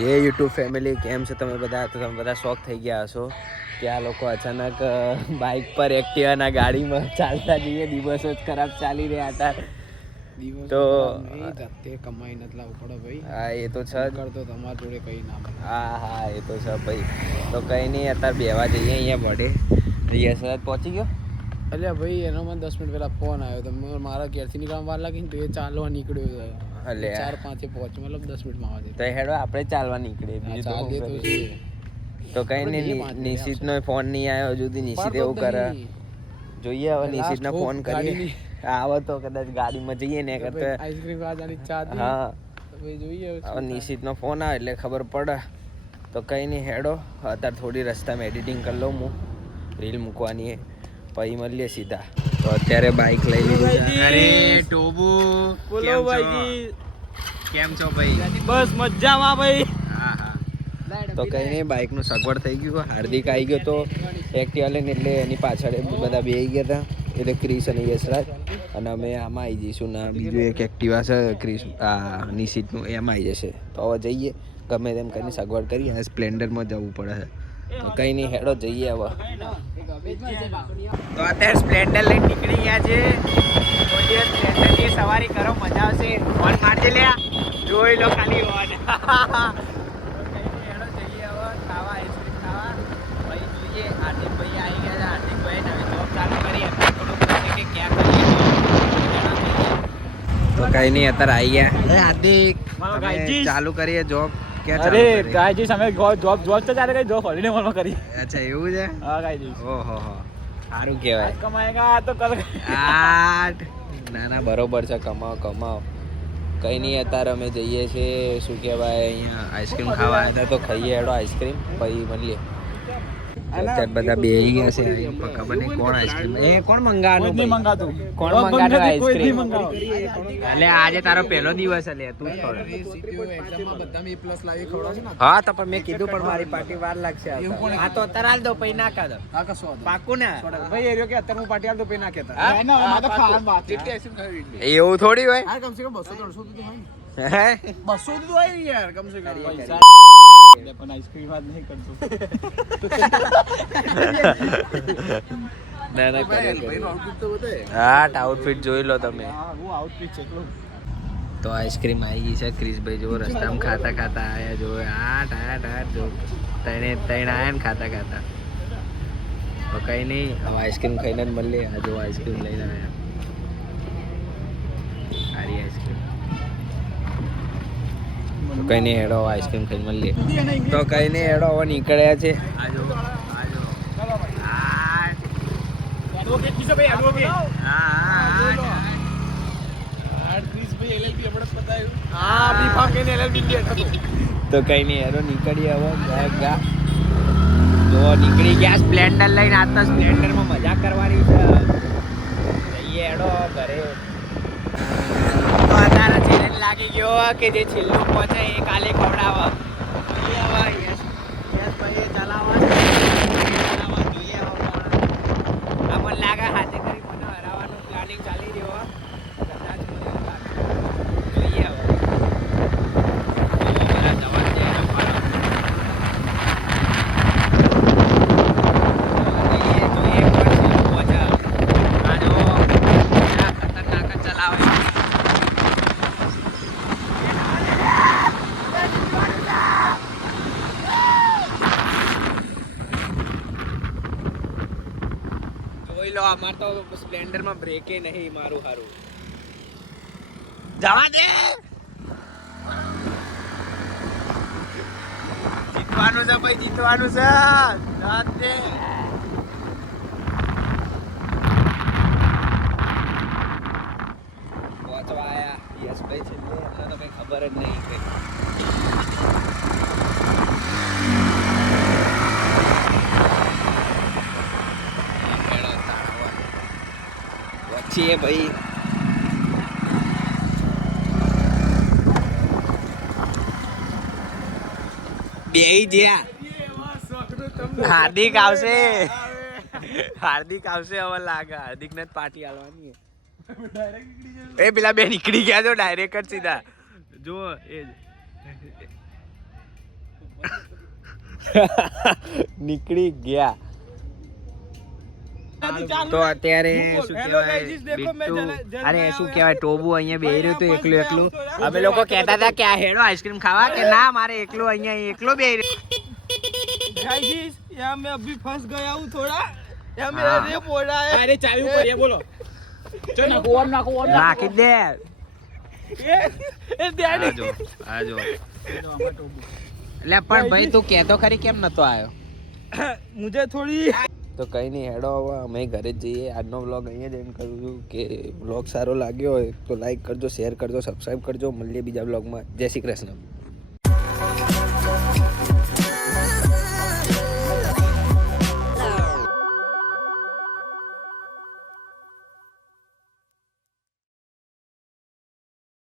ये YouTube family કેમ છો તમે બધા? તો તમે બધા શોક થઈ ગયા હશો કે આ લોકો અચાનક બાઇક પર એક્ટિવાના ગાડીમાં ચાલતા જઈએ. દિવસો જ ખરાબ ચાલી રહ્યા હતા તો જાતે કમાઈ નથી લાવવું પડે ભાઈ. હા એ તો છે કરતો તમારા જોડે કઈ ના મળે. હા એ તો છે ભાઈ. તો કંઈ નહીં, અત્યારે બેવા જઈએ અહીંયા વડે. યશરાજ પહોંચી ગયો. અલ્યા ભાઈ એનો મને 10 મિનિટ પહેલા ફોન આવ્યો તો મારા ઘેરથી નીકળવા વાર લાગી ને તો એ ચાલવા નીકળ્યો. 4-5 પહોંચ મતલબ 10 મિનિટમાં આવે તો હેડો આપણે ચાલવા નીકળીએ. તો કઈ નહીં, નિશિતનો ફોન નહીં આવ્યો હજુ સુધી. નિશિત એવું કરે, જોઈએ હવે નિશિતને ફોન કરીએ. આવે તો કદાચ ગાડીમાં જઈએ ને કરતા આઈસ્ક્રીમ ખાવાની ઈચ્છા હતી. હા જોઈએ હવે નિશિતનો ફોન આવે એટલે ખબર પડે. તો કઈ નહીં હેડો, અત્યારે થોડી રસ્તામાં એડિટિંગ કરી લઉં હું, રીલ મૂકવાની પછી મળીએ સીધા. તો અત્યારે બાઇક લઈ લીધી. અરે ટોબુ બોલો ભાઈજી, કેમ છો ભાઈ? બસ મજામાં ભાઈ. હા તો કઈ નહીં, બાઇકનું સગવડ થઈ ગયું. હાર્દિક આવી ગયો તો એક્ટિવા લઈને, એટલે એની પાછળ બધા બેસી ગયા હતા. એટલે ક્રિસ અને યશરાજ અને અમે આમાં આવી જઈશું. ના બીજું એક એક્ટિવા છે ક્રિસ નિશિતનું, એમાં આવી જશે. તો હવે જઈએ, ગમે તેમ કરીને સગવડ કરી. આ સ્પ્લેન્ડરમાં જવું પડે છે. તો કંઈ નહીં હેડો જઈએ હવે. તો અત્યારે સ્પ્લેન્ડર લઈને નીકળી ગયા છે. કોઈ દિવસ સ્પ્લેન્ડરની સવારી કરો, મજા આવશે. ફોન મારજે લે, જોઈ લો ખાલી ફોન. કઈ નહીં, અત્યારે આવી ગયા. હાર્દિક ચાલુ કરીએ જોબ. અરે ગાયજી સામે જોબ તો ચાલે ગઈ, જોબ હોલિડે મોલમાં કરી. અચ્છા એવું છે? હા ગાયજી. ઓહો સારું કહેવાય. કમાયેગા તો કર. ના બરોબર છે, કમાઓ. કઈ નહીં, અત્યારે અમે જઈએ છીએ શું કહેવાય, અહીંયા આઈસ્ક્રીમ ખાવા આવ્યા હતા. તો ખાઈએ હેડો આઈસ્ક્રીમ, પછી મળીએ. અત્યારે બધા બેહી ગયા છે. ખબર નહીં કોણ આઈસ્ક્રીમ, કોણ મંગાવવાનું? કોણ મંગાવવાનું આઈસ્ક્રીમ? એટલે આજે તારો પહેલો દિવસ છે, તું જ ખવડાવ. હા તો પણ મેં કીધું, પણ મારી પાર્ટી વાર લાગશે. હા તો અત્યારે હાલ દો, પછી ના ખાધો પાકું ને ભાઈ એરિયો કે અત્યારે હું પાર્ટી હાલ તો પે ના કહેતા. એવું થોડી હોય. કમસે કમ 200-300 તો હોય. 200 તો હોય યાર કમસે કમ. પણ આઈસ્ક્રીમ વાત નહીં કરતો. ના હા આઉટફિટ જોઈ લો તમે. હું આઉટફિટ છે તો આઈસ્ક્રીમ આવી ગઈ છે. ક્રિશભાઈ જો રસ્તામાં ખાતા આયા જો. ટાયર જો ત્રણ આયા ને ખાતા તો કઈ નહીં, હવે આઈસ્ક્રીમ ખાઈને જ મળીએ. આ જો આઈસ્ક્રીમ લઈને આવ્યા, સારી આઈસ્ક્રીમ. તો કઈ નહીં હેડો, આઈસ્ક્રીમ ખાઈને મળીએ. તો કઈ નહીં હેડો, હવે નીકળ્યા છે. તો કઈ નહીં હેડો, નીકળીએ હવે. જો નીકળી ગયા સ્પ્લેન્ડર લઈને. આ તો સ્પ્લેન્ડરમાં મજા કરવાની છે. જઈએ હેડો ઘરે. તો અત્યારે ચેલેન્જ લાગી ગયો કે જે છેલ્લું પહોંચે એ કાલે ખવડાવે. મને લાગે હાથે કરી મને હરાવવાનું પ્લાનિંગ ચાલી રહ્યો. કદાચ જોઈએ હવે. અમાર તો સ્પ્લેન્ડરમાં બ્રેકે નહીં. મારું હારું જવા દે. જીતવાનું છે ભાઈ, જીતવાનું છે. જવા દે. પહોંચવા આયા યશભાઈ છેલ્લે, એટલે તો કઈ ખબર જ નહીં કઈ. છીએ ભાઈ. બેહી જ્યા. હાર્દિક આવશે હવે લાગે. હાર્દિક ને પાર્ટી આલવાની. એ પેલા બે નીકળી ગયા તો ડાયરેક્ટ જ સીધા. જો એ નીકળી ગયા. તો અત્યારે શું કહેવાય બિટ્ટુ, અરે શું કહેવાય ટોબુ અહીંયા બેહી રહ્યું હતું એકલું એકલું. અમે લોકો કહેતા હતા કે આ હેડો આઈસ્ક્રીમ ખાવા, કે ના મારે એકલો અહીંયા એકલો બેહી રહ્યો. गाइस यहाँ मैं अभी फंस गया हूँ थोड़ा, यहाँ मेरा रेप हो रहा है. अरे चाबी ऊपर ये बोलो चल नाखो નાખી દે. ये डैडी આજો એટલે પણ ભાઈ તું કહેતો ખરી કેમ નતો આવ્યો? मुझे थोड़ी તો કઈ નહીં હેડો હવે અમે ઘરે જ જઈએ. આજનો વ્લોગ અહીંયા જ એન્ડ કરું છું. કે વ્લોગ સારો લાગ્યો હોય તો લાઈક કરજો, શેર કરજો, સબસ્ક્રાઈબ કરજો. મળીએ બીજા વ્લોગમાં. જય શ્રી કૃષ્ણ.